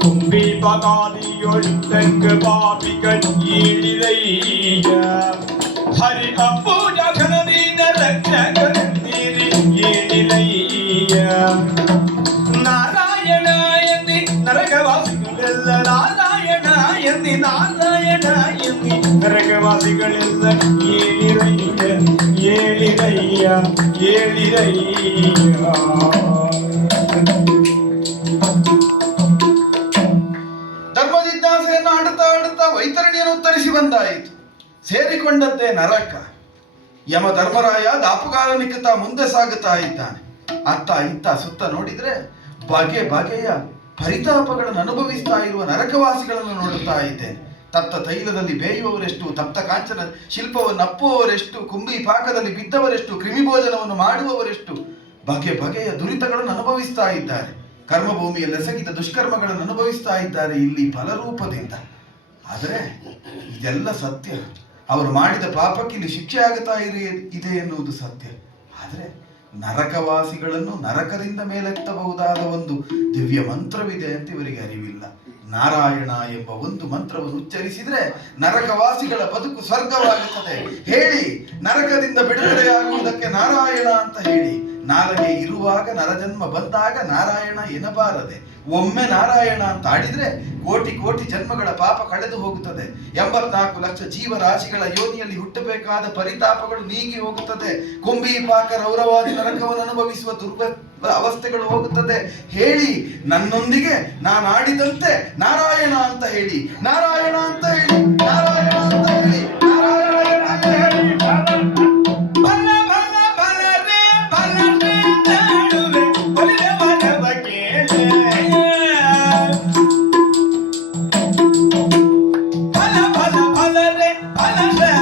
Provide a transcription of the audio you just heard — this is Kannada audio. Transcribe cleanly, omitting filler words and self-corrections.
தும்பி பகாதியொழித்தங்கு பாபிகள் ஈழிலைய ஹரி அம்பூஜ கணதீன ரக்ஷகரந்தீரி ஈழிலைய நாராயணாயந்தி நரகவாசிகளெಲ್ಲ நாராயணாயந்தி நாராயணಾಯந்தி ನರಕವಾಸಿಗಳೆಲ್ಲ ಏಳಿರಯ್ಯ ಏಳಿರಯ್ಯ ಏಳಿರಯ್ಯ. ಧರ್ಮಜಿಜ್ಞಾಸೆಯನ್ನು ಆಡುತ್ತಾ ಆಡುತ್ತಾ ವೈತರಣಿಯನ್ನು ಉತ್ತರಿಸಿ ಬಂದಾಯಿತು. ಸೇರಿಕೊಂಡದ್ದೇ ನರಕ. ಯಮ ಧರ್ಮರಾಯ ದಾಪುಗಾಲ ನಿಕ್ಕುತ್ತಾ ಮುಂದೆ ಸಾಗುತ್ತಾ ಇದ್ದಾನೆ. ಅತ್ತ ಇತ್ತ ಸುತ್ತ ನೋಡಿದ್ರೆ ಬಗೆ ಬಗೆಯ ಪರಿತಾಪಗಳನ್ನು ಅನುಭವಿಸ್ತಾ ಇರುವ ನರಕವಾಸಿಗಳನ್ನು ನೋಡುತ್ತಾ ಇದ್ದೇನೆ. ತಪ್ತ ತೈಲದಲ್ಲಿ ಬೇಯುವವರೆಷ್ಟು, ತಪ್ತ ಕಾಂಚನ ಶಿಲ್ಪವನ್ನು ಅಪ್ಪುವವರೆಷ್ಟು, ಕುಂಬಿ ಪಾಕದಲ್ಲಿ ಬಿದ್ದವರೆಷ್ಟು, ಕ್ರಿಮಿಭೋಜನವನ್ನು ಮಾಡುವವರೆಷ್ಟು ಬಗೆ ಬಗೆಯ ದುರಿತಗಳನ್ನು ಅನುಭವಿಸ್ತಾ ಇದ್ದಾರೆ. ಕರ್ಮಭೂಮಿಯಲ್ಲಿ ಎಸಗಿದ ದುಷ್ಕರ್ಮಗಳನ್ನು ಅನುಭವಿಸ್ತಾ ಇದ್ದಾರೆ ಇಲ್ಲಿ ಫಲರೂಪದಿಂದ. ಆದರೆ ಇದೆಲ್ಲ ಸತ್ಯ. ಅವರು ಮಾಡಿದ ಪಾಪಕ್ಕೆ ಇಲ್ಲಿ ಶಿಕ್ಷೆ ಆಗುತ್ತಾ ಇದೆ ಎನ್ನುವುದು ಸತ್ಯ. ಆದರೆ ನರಕವಾಸಿಗಳನ್ನು ನರಕದಿಂದ ಮೇಲೆತ್ತಬಹುದಾದ ಒಂದು ದಿವ್ಯ ಮಂತ್ರವಿದೆ ಅಂತ ಇವರಿಗೆ ಅರಿವಿಲ್ಲ. ನಾರಾಯಣ ಎಂಬ ಒಂದು ಮಂತ್ರವನ್ನು ಉಚ್ಚರಿಸಿದ್ರೆ ನರಕವಾಸಿಗಳ ಬದುಕು ಸ್ವರ್ಗವಾಗುತ್ತದೆ ಹೇಳಿ, ನರಕದಿಂದ ಬಿಡುಗಡೆಯಾಗುವುದಕ್ಕೆ ನಾರಾಯಣ ಅಂತ ಹೇಳಿ. ನಾಲಗೆ ಇರುವಾಗ ನರಜನ್ಮ ಬಂದಾಗ ನಾರಾಯಣ ಎನ್ನಬಾರದೆ. ಒಮ್ಮೆ ನಾರಾಯಣ ಅಂತ ಆಡಿದ್ರೆ ಕೋಟಿ ಕೋಟಿ ಜನ್ಮಗಳ ಪಾಪ ಕಳೆದು ಹೋಗುತ್ತದೆ. 84 ಲಕ್ಷ ಜೀವರಾಶಿಗಳ ಯೋನಿಯಲ್ಲಿ ಹುಟ್ಟಬೇಕಾದ ಪರಿತಾಪಗಳು ನೀಗಿ ಹೋಗುತ್ತದೆ. ಕುಂಬಿ ಪಾಕ ರೌರವಾದಿ ನರಕವನ್ನು ಅನುಭವಿಸುವ ಅವಸ್ಥೆಗಳು ಹೋಗುತ್ತದೆ ಹೇಳಿ, ನನ್ನೊಂದಿಗೆ ನಾನು ಆಡಿದಂತೆ ನಾರಾಯಣ ಅಂತ ಹೇಳಿ, ನಾರಾಯಣ ಅಂತ ಹೇಳಿ, ನಾರಾಯಣ ಅಂತ ಹೇಳಿ, ನಾರಾಯಣ ಅಂತ ಹೇಳಿ. ಭಲ ಭಲ ಭಲ ರೇ ಭಲ ರೇ